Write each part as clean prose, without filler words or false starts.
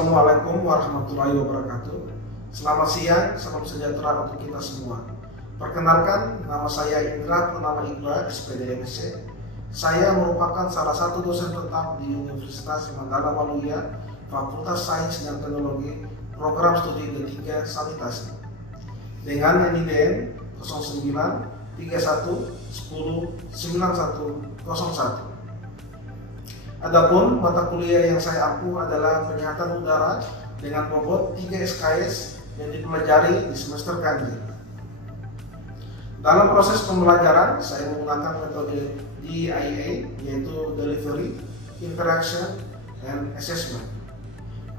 Assalamualaikum warahmatullahi wabarakatuh. Selamat siang, salam sejahtera untuk kita semua. Perkenalkan, nama saya Indra Purnama Iqbal, SPD MSc. Saya merupakan salah satu dosen tetap di Universitas Mandala Waluya, Fakultas Sains dan Teknologi, Program Studi D3 Sanitasi. Dengan NIDN 09 31 10 9101. Adapun mata kuliah yang saya ampuh adalah penyihatan udara dengan bobot 3 SKS yang dipelajari di semester ganjil. Dalam proses pembelajaran, saya menggunakan metode DIA, yaitu Delivery, Interaction, and Assessment.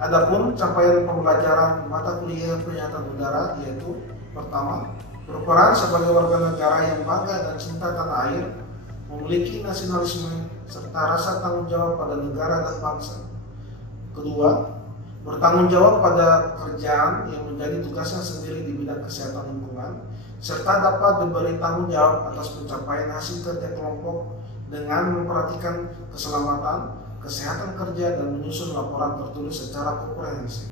Adapun capaian pembelajaran mata kuliah penyihatan udara yaitu: pertama, berperan sebagai warga negara yang bangga dan cinta tanah air, memiliki nasionalisme serta rasa tanggung jawab pada negara dan bangsa. Kedua, bertanggung jawab pada pekerjaan yang menjadi tugasnya sendiri di bidang kesehatan lingkungan, serta dapat diberi tanggung jawab atas pencapaian hasil kerja kelompok dengan memperhatikan keselamatan, kesehatan kerja, dan menyusun laporan tertulis secara komprehensif.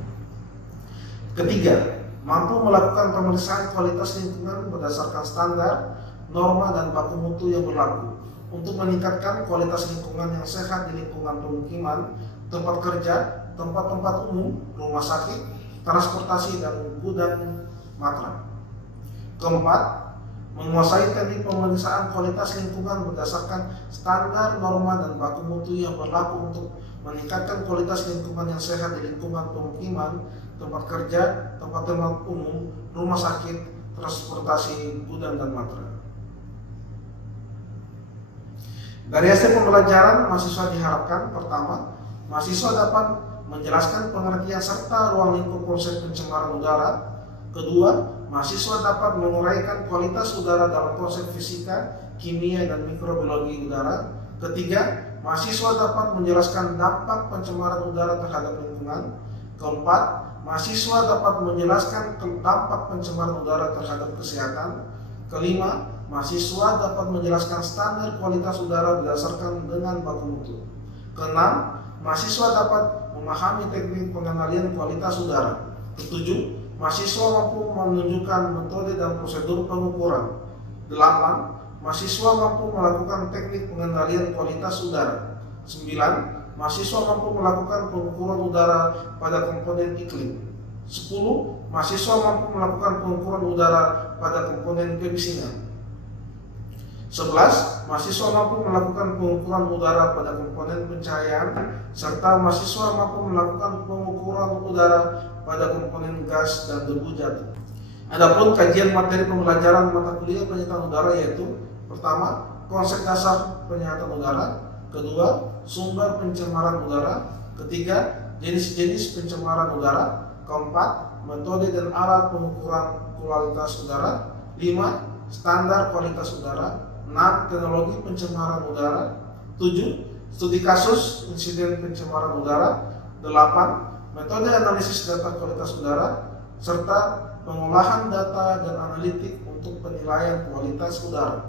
Ketiga, mampu melakukan pemeriksaan kualitas lingkungan berdasarkan standar, norma, dan baku mutu yang berlaku untuk meningkatkan kualitas lingkungan yang sehat di lingkungan pemukiman, tempat kerja, tempat-tempat umum, rumah sakit, transportasi, dan gudang matra. Keempat, menguasai teknik pemeriksaan kualitas lingkungan berdasarkan standar, norma, dan baku mutu yang berlaku untuk meningkatkan kualitas lingkungan yang sehat di lingkungan pemukiman, tempat kerja, tempat-tempat umum, rumah sakit, transportasi, gudang, dan matra. Dari hasil pembelajaran, mahasiswa diharapkan: pertama, mahasiswa dapat menjelaskan pengertian serta ruang lingkup konsep pencemaran udara. Kedua, mahasiswa dapat menguraikan kualitas udara dalam konsep fisika, kimia, dan mikrobiologi udara. Ketiga, mahasiswa dapat menjelaskan dampak pencemaran udara terhadap lingkungan. Keempat, mahasiswa dapat menjelaskan dampak pencemaran udara terhadap kesehatan. Kelima, mahasiswa dapat menjelaskan standar kualitas udara berdasarkan dengan baku mutu. Keenam, mahasiswa dapat memahami teknik pengendalian kualitas udara. Ketujuh, mahasiswa mampu menunjukkan metode dan prosedur pengukuran. Delapan, mahasiswa mampu melakukan teknik pengendalian kualitas udara. 9. Mahasiswa mampu melakukan pengukuran udara pada komponen iklim. 10. Mahasiswa mampu melakukan pengukuran udara pada komponen kebisingan. 11. Mahasiswa mampu melakukan pengukuran udara pada komponen pencahayaan, serta mahasiswa mampu melakukan pengukuran udara pada komponen gas dan debu jatuh. Adapun kajian materi pembelajaran mata kuliah penyihatan udara yaitu: pertama, konsep dasar penyihatan udara. Kedua, sumber pencemaran udara. Ketiga, jenis-jenis pencemaran udara. Keempat, metode dan alat pengukuran kualitas udara. 5. Standar kualitas udara. 6. Teknologi pencemaran udara. 7. Studi kasus insiden pencemaran udara. 8. Metode analisis data kualitas udara, serta pengolahan data dan analitik untuk penilaian kualitas udara.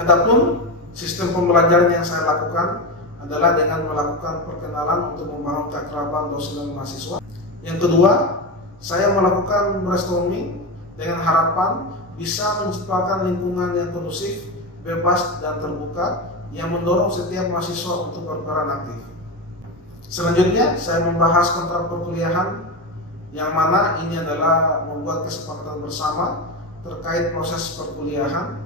Adapun sistem pembelajaran yang saya lakukan adalah dengan melakukan perkenalan untuk membangun keakraban dosen dan mahasiswa. Yang kedua, saya melakukan brainstorming dengan harapan bisa menciptakan lingkungan yang kondusif, bebas, dan terbuka yang mendorong setiap mahasiswa untuk berperan aktif. Selanjutnya, saya membahas kontrak perkuliahan, yang mana ini adalah membuat kesepakatan bersama terkait proses perkuliahan,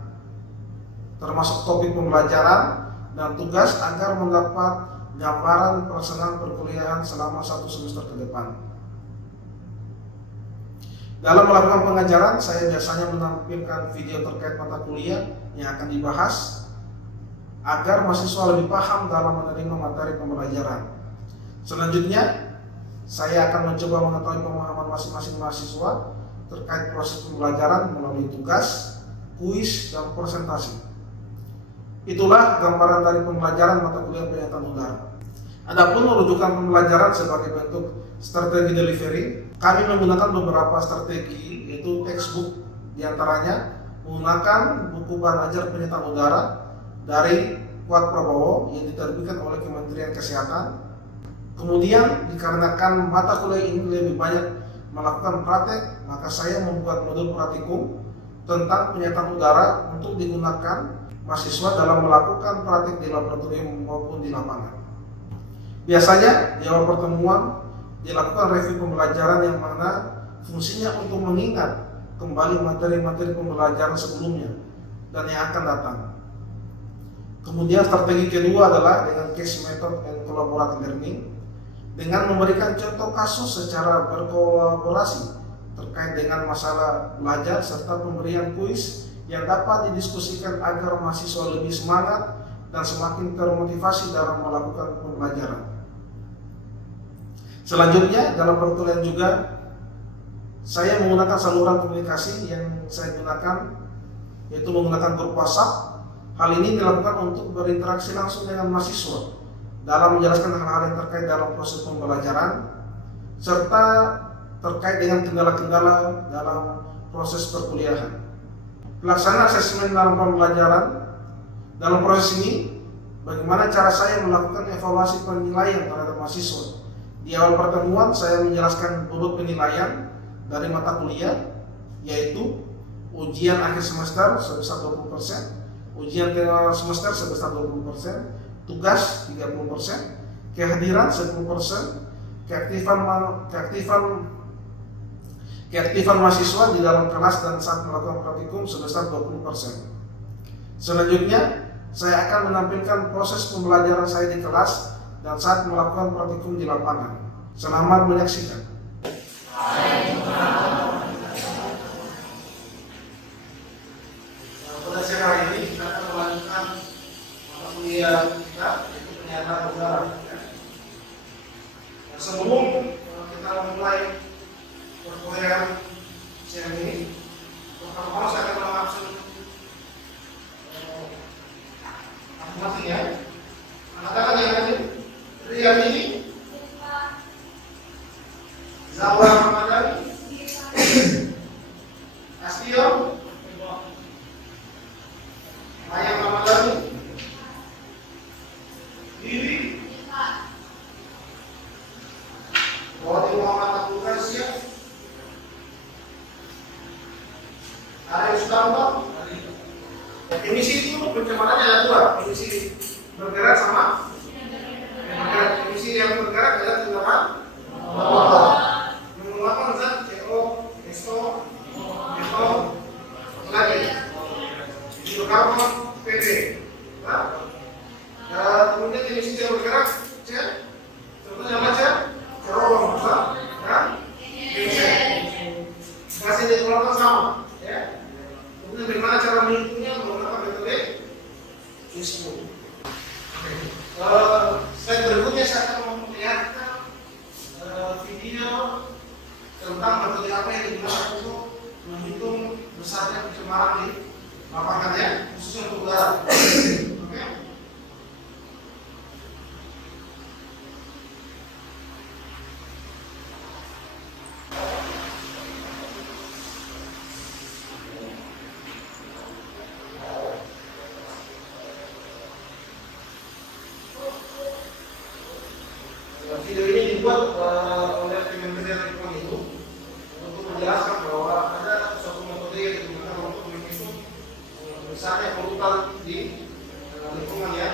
termasuk topik pembelajaran dan tugas agar mendapat gambaran pelaksanaan perkuliahan selama 1 semester ke depan. Dalam melakukan pengajaran, saya biasanya menampilkan video terkait mata kuliah yang akan dibahas agar mahasiswa lebih paham dalam menerima materi pembelajaran. Selanjutnya, saya akan mencoba mengetahui pemahaman masing-masing mahasiswa terkait proses pembelajaran melalui tugas, kuis, dan presentasi. Itulah gambaran dari pembelajaran mata kuliah penyihatan udara. Adapun rujukan pembelajaran sebagai bentuk strategi delivery, kami menggunakan beberapa strategi, yaitu textbook, diantaranya menggunakan buku bahan ajar penyihatan udara dari Kuat Prabowo yang diterbitkan oleh Kementerian Kesehatan. Kemudian dikarenakan mata kuliah ini lebih banyak melakukan praktek, maka saya membuat modul praktikum tentang penyihatan udara untuk digunakan mahasiswa dalam melakukan praktik di laboratorium maupun di lapangan. Biasanya di awal pertemuan dilakukan review pembelajaran yang mana fungsinya untuk mengingat kembali materi-materi pembelajaran sebelumnya dan yang akan datang. Kemudian strategi kedua adalah dengan case method and collaborative learning, dengan memberikan contoh kasus secara berkolaborasi terkait dengan masalah belajar serta pemberian kuis yang dapat didiskusikan agar mahasiswa lebih semangat dan semakin termotivasi dalam melakukan pembelajaran. Selanjutnya dalam perkuliahan juga saya menggunakan saluran komunikasi yang saya gunakan, yaitu menggunakan grup WhatsApp. Hal ini dilakukan untuk berinteraksi langsung dengan mahasiswa dalam menjelaskan hal-hal yang terkait dalam proses pembelajaran serta terkait dengan kendala-kendala dalam proses perkuliahan. Pelaksanaan asesmen dalam pembelajaran. Dalam proses ini, bagaimana cara saya melakukan evaluasi penilaian terhadap mahasiswa. Di awal pertemuan saya menjelaskan bobot penilaian dari mata kuliah, yaitu ujian akhir semester sebesar 20%, ujian tengah semester sebesar 20%, tugas 30%, kehadiran 10%, keaktifan mahasiswa di dalam kelas dan saat melakukan praktikum sebesar 20%. Selanjutnya, saya akan menampilkan proses pembelajaran saya di kelas dan saat melakukan praktikum di lapangan. Selamat menyaksikan. Pada siang hari ini kita akan melanjutkan mata kuliah kita, yaitu penyihatan udara. Sebelum kita memulai perkuliahan siang ini, pertama saya akan mengabsen masing-masing ya. Anak-anak yang hadir, Riyani, Zawar Ramadhani, Astio, Ayam Ramadhani, Diri, Wadi Muhammad Abdul Qasim, Arif Sutanto. Emisi itu pencemarannya ada dua, emisi bergerak sama emisi yang bergerak adalah tindakan motor mengeluarkan zat CO, SO, NO, lagi hidrokarbon, PP. Kemudian emisi yang bergerak C, contohnya apa C? Cerobong, kan? C. Gas yang dikeluarkan sama, ya. Kemudian bagaimana cara menghitungnya menggunakan metode ISPO. Slide berikutnya saya akan memperlihatkan video tentang metode apa yang digunakan untuk menghitung besarnya pencemaran di lapangan ya, khususnya untuk udara. Oke. Video ini dibuat oleh Kementerian Lingkungan Hidup untuk menjelaskan bahwa ada suatu metode yang digunakan untuk menghitung besarnya polutan di lingkungan ya.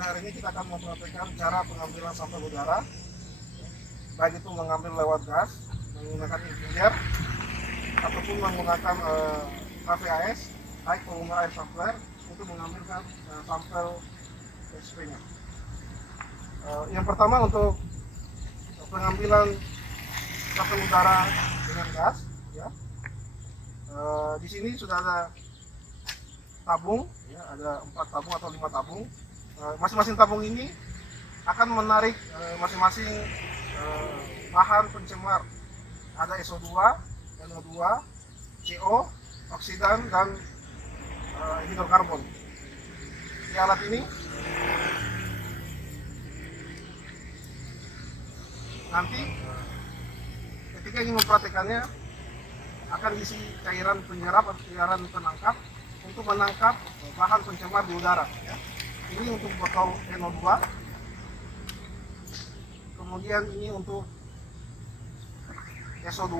Hari ini kita akan mempraktikkan cara pengambilan sampel udara, baik itu mengambil lewat gas, menggunakan infuser, ataupun menggunakan HVAS, high volume air sampler, untuk mengambilkan sampel SP-nya. Yang pertama untuk pengambilan sampel udara dengan gas, ya. Di sini sudah ada tabung, ya, ada 4 tabung atau 5 tabung. Masing-masing tabung ini akan menarik masing-masing bahan pencemar. Ada SO2, NO2, CO, oksidan, dan hidrokarbon. alat ini. Nanti ketika ingin mempraktekannya akan diisi cairan penyerap atau cairan penangkap untuk menangkap bahan pencemar di udara. Ya. Ini untuk botol NO2, kemudian ini untuk SO2,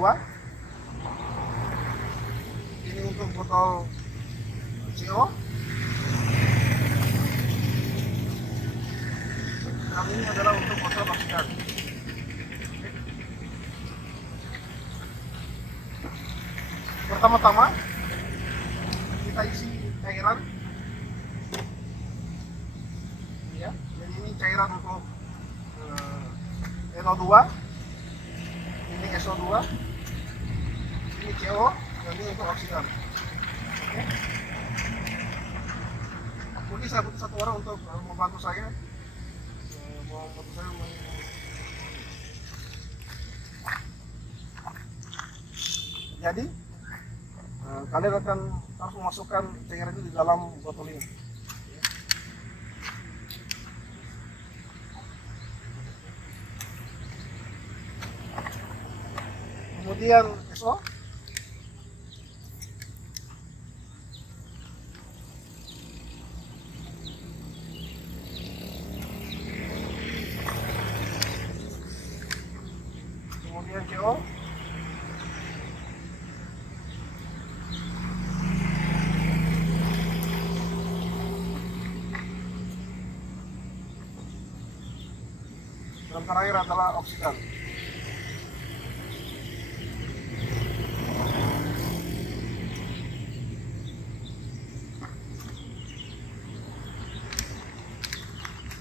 ini untuk botol CO, dan ini adalah untuk botol oksigen. Pertama-tama kita isi cairan, ya. Jadi ini cairan untuk NO2, ini SO2, ini CO, dan ini untuk oksigen. Oke. Mungkin saya butuh satu orang untuk membantu saya. Jadi kalian akan harus memasukkan cairan itu di dalam botol ini. Kemudian SO, kemudian CO, dan terakhir adalah oksigen.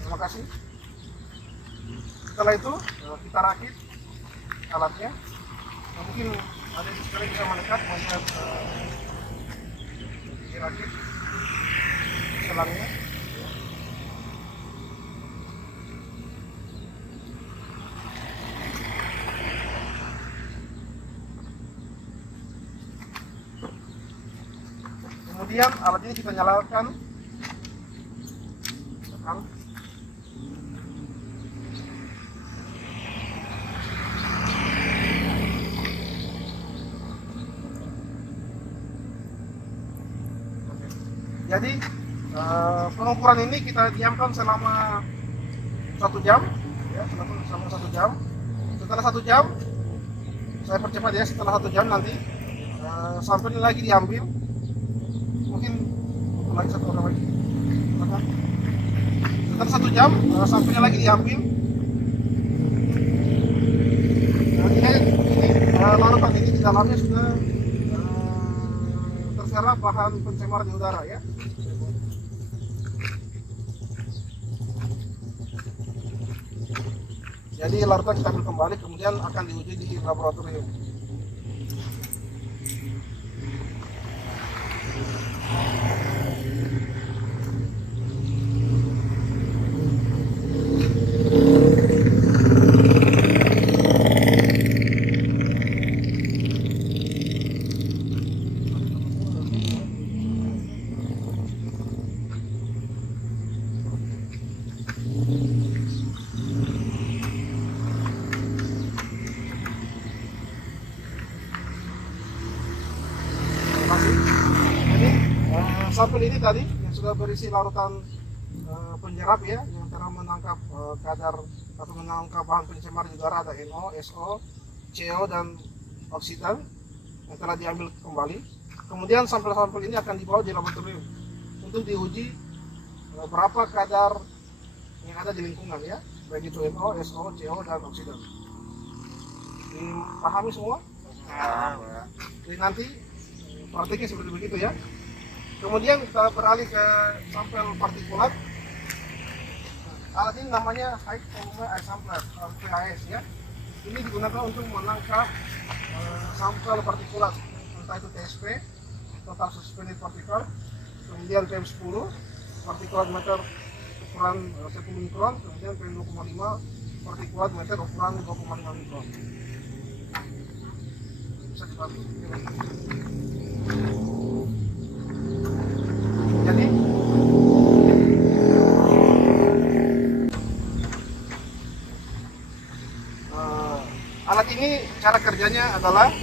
Terima kasih. Setelah itu kita rakit alatnya. Nah, mungkin ada di sekali bisa mendekat melihat dirakit selangnya. Kemudian alat ini kita nyalakan. Tekan. Jadi pengukuran ini kita diamkan selama 1 jam, ya, selama 1 jam. Setelah 1 jam, saya percepat ya. Setelah 1 jam nanti sampel lagi diambil. Mungkin lagi satu orang lagi. Setelah 1 jam, sampelnya lagi diambil. Nah, ini larutan ini di dalamnya sudah terserap bahan pencemar di udara, ya. Jadi larutan kita ambil kembali, kemudian akan diuji di laboratorium. Jadi sampel ini tadi yang sudah berisi larutan penyerap, ya, yang telah menangkap kadar atau menangkap bahan pencemar di udara, ada NO, SO, CO, dan oksigen yang telah diambil kembali. Kemudian sampel-sampel ini akan dibawa di laboratorium untuk diuji berapa kadar yang ada di lingkungan, ya, baik itu NO, SO, CO, dan oksigen. Dipahami semua? Jadi nanti praktiknya seperti begitu, ya. Kemudian kita beralih ke sampel partikulat. Alat ini namanya High Volume Air Sampler, PAS, ya. Ini digunakan untuk menangkap sampel partikulat, entah itu TSP, Total Suspended Particle, kemudian PM10, partikulat meter ukuran 10 mikron, kemudian PM2,5, partikulat meter ukuran 2,5 mikron. Bisa dibantu. Jadi cara kerjanya adalah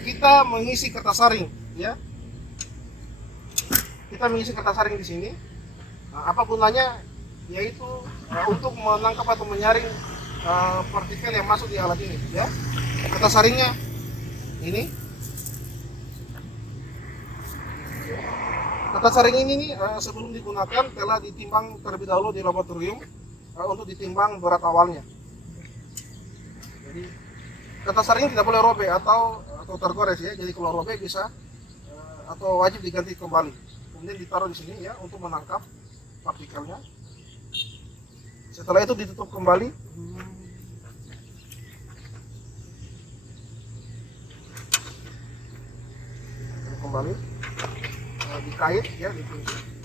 kita mengisi kertas saring, ya. Kita mengisi kertas saring di sini. Nah, apa gunanya? Yaitu untuk menangkap atau menyaring partikel yang masuk di alat ini, ya. Kertas saringnya ini. Kertas saring ini nih, sebelum digunakan telah ditimbang terlebih dahulu di laboratorium untuk ditimbang berat awalnya. Jadi kertas saring tidak boleh robek atau tergores, ya. Jadi kalau robek bisa atau wajib diganti kembali. Kemudian ditaruh di sini, ya, untuk menangkap partikelnya. Setelah itu ditutup kembali. Kembali dikait, ya, dikunci.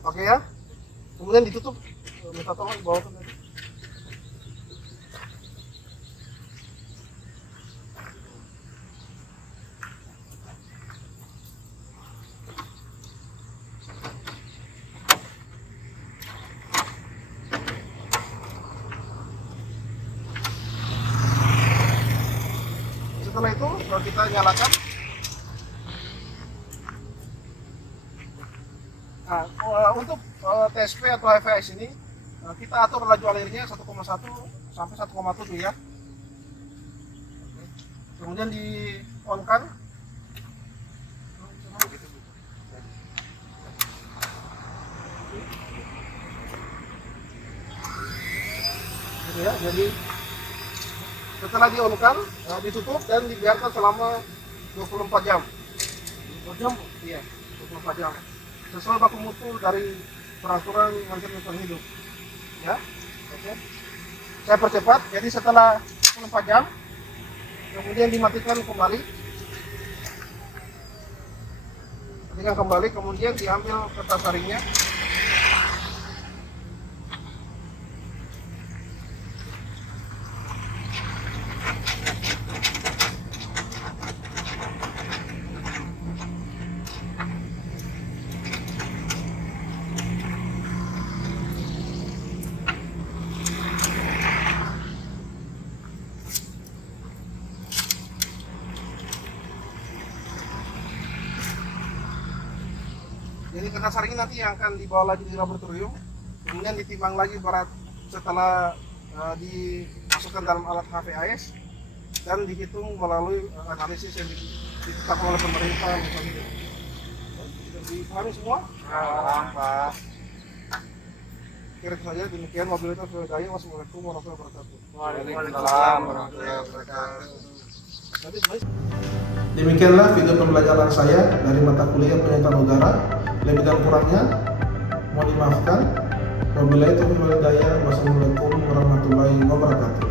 Oke, ya. Kemudian ditutup. Minta tolong dibawakan tadi. Setelah itu kita nyalakan. Nah, untuk TSP atau HVAC ini kita atur laju alirnya 1,1 sampai 1,7, ya. Kemudian di on kan. Gitu, ya. Jadi setelah di on kan, ditutup dan dibiarkan selama 24 jam. 24 jam? Iya, 24 jam. Sesuai baku mutu dari peraturan Menteri Lingkungan Hidup, ya. Oke. Saya percepat. Jadi setelah 24 jam kemudian dimatikan kembali. Matikan kembali, kemudian diambil kertas saringnya. Jadi kertas saring nanti yang akan dibawa lagi di laboratorium, kemudian ditimbang lagi berat setelah dimasukkan dalam alat HVAC dan dihitung melalui analisis yang ditetapkan oleh pemerintah. Dipahami semua? Pak. Kira saja demikian. Mobilitas Swadaya. Wassalamualaikum warahmatullahi wabarakatuh. Waalaikumsalam warahmatullahi wabarakatuh. Demikianlah video pembelajaran saya dari mata kuliah penyiaran udara. Lebih dan kurangnya mohon dimaafkan. Wabillahi taufiq wal hidayah. Wassalamualaikum warahmatullahi wabarakatuh.